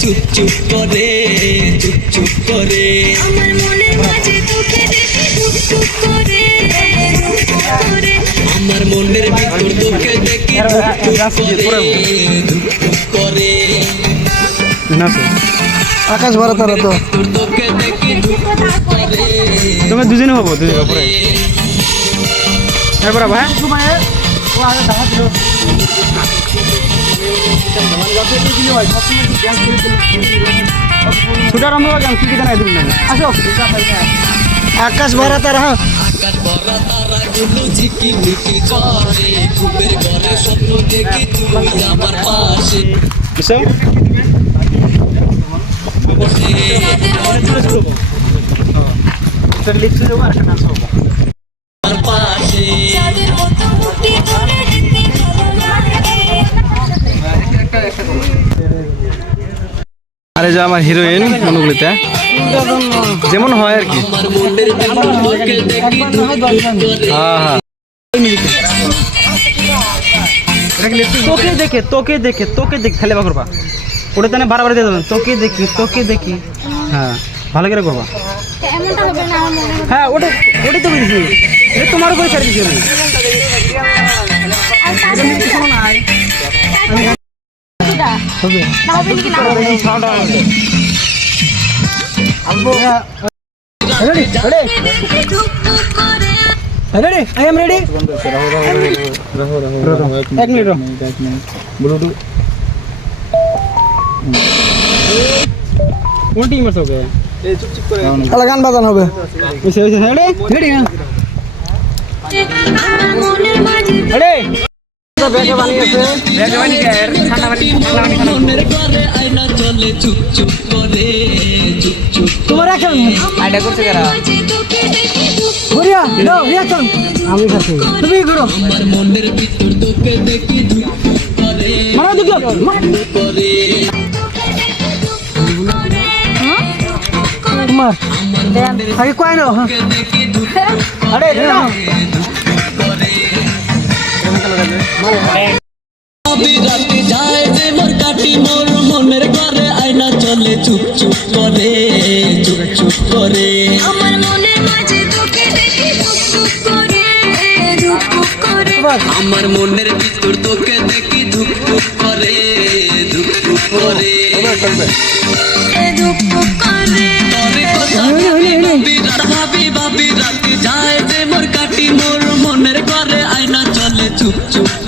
চুপ চুপ করে চুপ চুপ করে আমার মনের মাঝে তোকে দেখি ধুক ধুক করে আমার মনের ভিতর তোকে দেখে করে করে আকাশ ভরা তারা তো। তুমি দুজনে হব দুজনে পরে এরপরে ভাই ছুটার আমরা গান কি কি জানাই তুমি আসো আকাশ ভরা তারা হ্যাঁ আকাশ ভরা তারাগুলো ঝিকি মিকি ঝরে ঘুমের ঘরে স্বপ্ন দেখি তুই আমার পাশে এসো আমার আরে যে আমার হিরোইন মনোগুলিতে যেমন হয় আর কি। তোকে দেখি হ্যাঁ হ্যাঁ তোকে দেখে তোকে দেখে খেলে বা করবা ওটা তাহলে বারবার দিয়ে দেবেন তোকে দেখি তোকে দেখি। হ্যাঁ ভালো করে করবা। এমনটা হবে না আমার হ্যাঁ। ওটা ওটাই তো এটা তোমার উপরে ছেড়ে দিচ্ছি আমি। হবে। রেডি রেডি ধুক ধুক করে রেডি আই এম রেডি। এক মিনিট ব্লুটুথ। কোন টিম আছে ওকে? তাহলে গান বাজান হবে। রেডি? Ready ready? ব্যাগে বানিয়েছে ব্যাগে বানিয়ে ঠান্ডা পানি ঠান্ডা পানি খানা মনের ঘরে আয়না চলে চুপ চুপ করে চুপ চুপ তোমার ঘুরিয়া দাও রিয়াকশন আমি তুমি আমার মনের ভিতর তোকে দেখি ধুক ধুক করে মারা দিকে করে তোমার আগে কয় না হ্যাঁ আরে রাতে যায় যে মোর কাটি মোর মনের ঘরে আয়না চলে চুপ চুপ করে চুপ চুপ করে আমার মনের মাঝে তোকে দেখি ধুক ধুক করে ধুক ধুক করে আমার মনের ভিতর তোকে দেখি ধুক ধুক করে ধুক ধুক করে ধুক ধুক করে তরে কথা ভাবি ভাবি রাত ভাবি ভাবি রাতে যায় যে মোর কাটি মোর মনের ঘরে আয়না চলে চুপ চুপ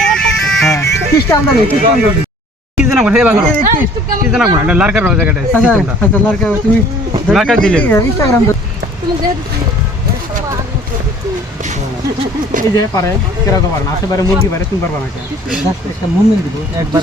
খ্রিস্টান দানি খ্রিস্টান দানি কি তুমি লারকার দিলে ইনস্টাগ্রাম তুমি দেখ এই যে পারে কেরা তো আসে পারে মুরগি পারে তুমি পারবা না একবার